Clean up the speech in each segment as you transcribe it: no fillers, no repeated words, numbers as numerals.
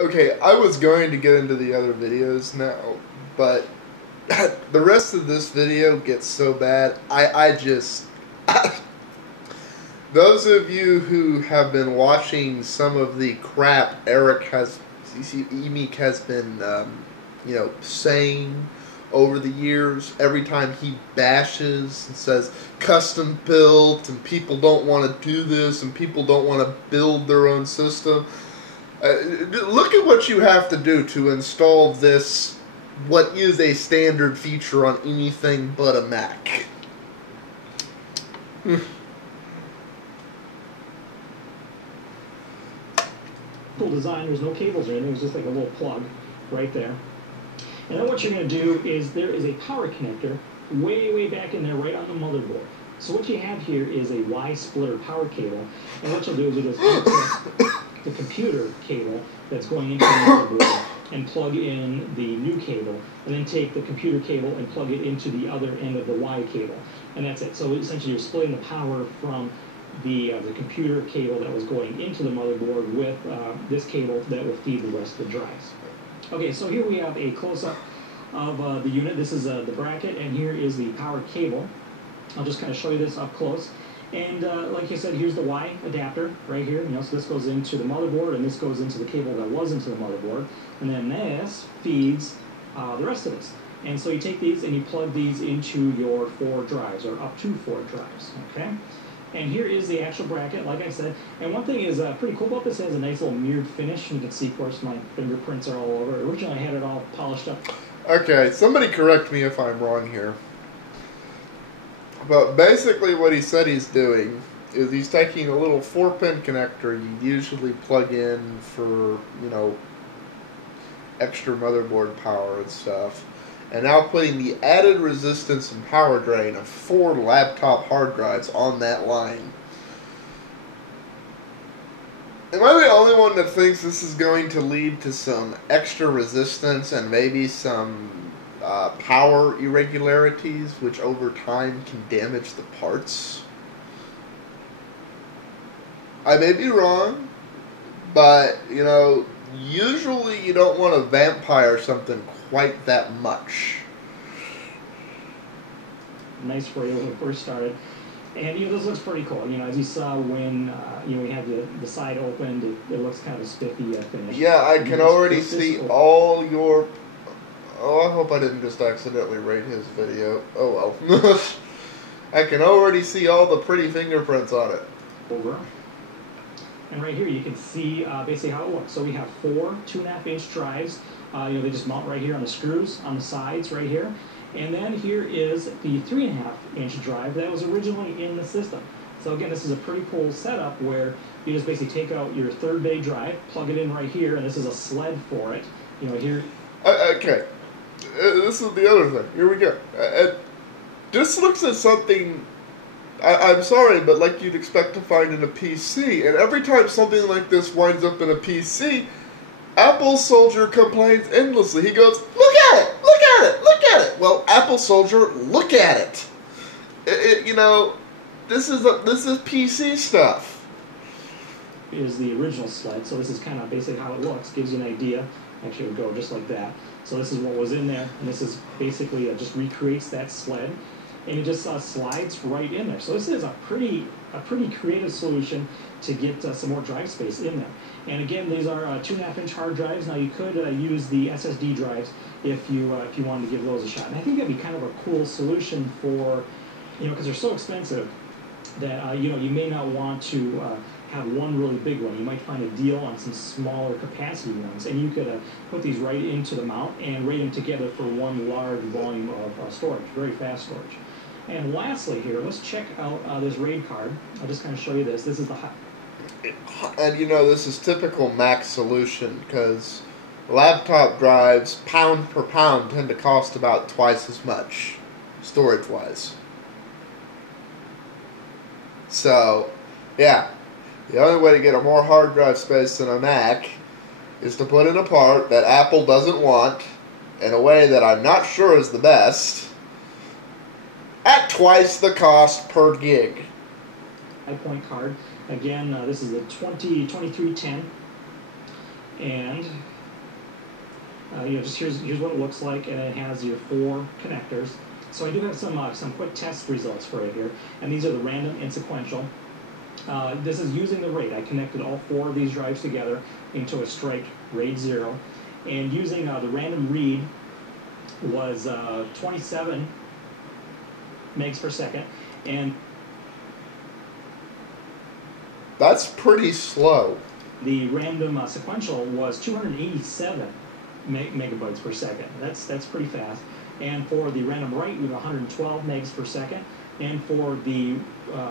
Okay, I was going to get into the other videos now, but the rest of this video gets so bad, I just... Those of you who have been watching some of the crap Emeek has been, saying over the years, every time he bashes and says custom built and people don't want to do this and people don't want to build their own system. Look at what you have to do to install this, what is a standard feature on anything but a Mac. Cool design. There's no cables or anything. It's just like a little plug right there. And then what you're going to do is there is a power connector way back in there right on the motherboard. So what you have here is a Y splitter power cable. And what you'll do is you just unclip the computer cable that's going into the motherboard and plug in the new cable, and then take the computer cable and plug it into the other end of the Y cable. And that's it. So essentially you're splitting the power from the computer cable that was going into the motherboard with this cable that will feed the rest of the drives. Okay, so here we have a close-up of the unit. This is the bracket, and here is the power cable. I'll just kind of show you this up close. And like I said, here's the Y adapter right here. So this goes into the motherboard, and this goes into the cable that was into the motherboard. And then this feeds the rest of this. And so you take these and you plug these into your 4 drives, or up to 4 drives, okay? And here is the actual bracket, like I said. And one thing is pretty cool about this, it has a nice little mirrored finish. You can see, of course, my fingerprints are all over. Originally, I had it all polished up. Okay, somebody correct me if I'm wrong here. But basically what he said he's doing is he's taking a little 4-pin connector you usually plug in for, extra motherboard power and stuff, and now putting the added resistance and power drain of 4 laptop hard drives on that line. Am I the only one that thinks this is going to lead to some extra resistance and maybe some power irregularities, which over time can damage the parts? I may be wrong, but, usually you don't want to vampire something quite that much. Nice for you when it first started. And this looks pretty cool. As you saw when we have the side opened, it looks kind of a spiffy finish. Yeah, I can already see all your... Oh, I hope I didn't just accidentally rate his video. Oh well. I can already see all the pretty fingerprints on it. Over. And right here you can see basically how it looks. So we have 4 2.5-inch drives. They just mount right here on the screws on the sides right here. And then here is the 3.5-inch drive that was originally in the system. So again, this is a pretty cool setup where you just basically take out your 3rd bay drive, plug it in right here, and this is a sled for it. Here. Okay. This is the other thing. Here we go. This looks at something... I'm sorry, but like you'd expect to find in a PC. And every time something like this winds up in a PC, AppleSoldier complains endlessly. He goes, look at it! Look at it! Look at it! Well, AppleSoldier, look at it! This is PC stuff. Here's the original sled, so this is kind of basically how it looks. Gives you an idea. Actually, it would go just like that. So this is what was in there, and this is basically just recreates that sled, and it just slides right in there. So this is a pretty creative solution to get some more drive space in there. And again, these are 2.5-inch hard drives. Now you could use the SSD drives if you wanted to give those a shot. And I think that'd be kind of a cool solution for, because they're so expensive that you may not want to have one really big one. You might find a deal on some smaller capacity ones, and you could put these right into the mount and rate them together for one large volume of storage, very fast storage. And lastly here, let's check out this RAID card. I'll just kind of show you this. This is the... And this is typical Mac solution, because laptop drives, pound per pound, tend to cost about twice as much, storage-wise. So, yeah. The only way to get a more hard drive space than a Mac is to put in a part that Apple doesn't want in a way that I'm not sure is the best at twice the cost per gig. 5-point card. Again, this is the 2310. And just here's what it looks like, and it has your 4 connectors. So I do have some quick test results for you here, and these are the random and sequential. This is using the RAID. I connected all 4 of these drives together into a straight RAID 0, and using the random read was 27 megs per second, and that's pretty slow. The random sequential was 287 megabytes per second. That's pretty fast. And for the random write, we have 112 megs per second. And for the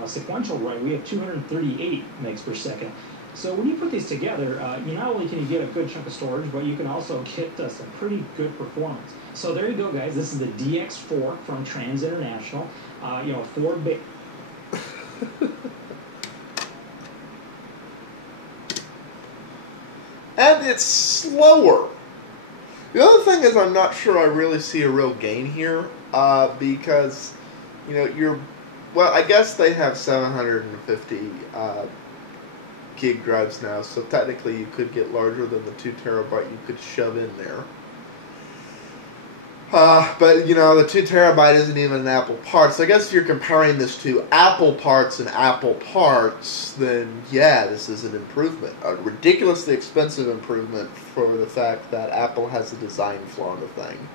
sequential write, we have 238 megs per second. So when you put these together, not only can you get a good chunk of storage, but you can also get some pretty good performance. So there you go, guys. This is the DX4 from Trans International. 4-bit. And it's slower. The other thing is, I'm not sure I really see a real gain here, because, well, I guess they have 750 gig drives now, so technically you could get larger than the 2 terabyte you could shove in there. But, the 2 terabyte isn't even an Apple part. So I guess if you're comparing this to Apple parts and Apple parts, then yeah, this is an improvement. A ridiculously expensive improvement for the fact that Apple has a design flaw in the thing.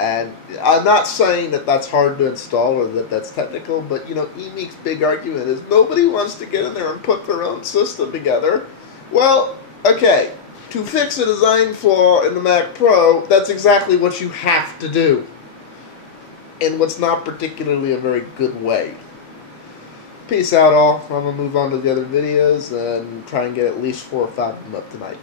And I'm not saying that that's hard to install or that that's technical, but, Emeek's big argument is nobody wants to get in there and put their own system together. Well, okay. To fix a design flaw in the Mac Pro, that's exactly what you have to do. In what's not particularly a very good way. Peace out, all. I'm going to move on to the other videos and try and get at least 4 or 5 of them up tonight.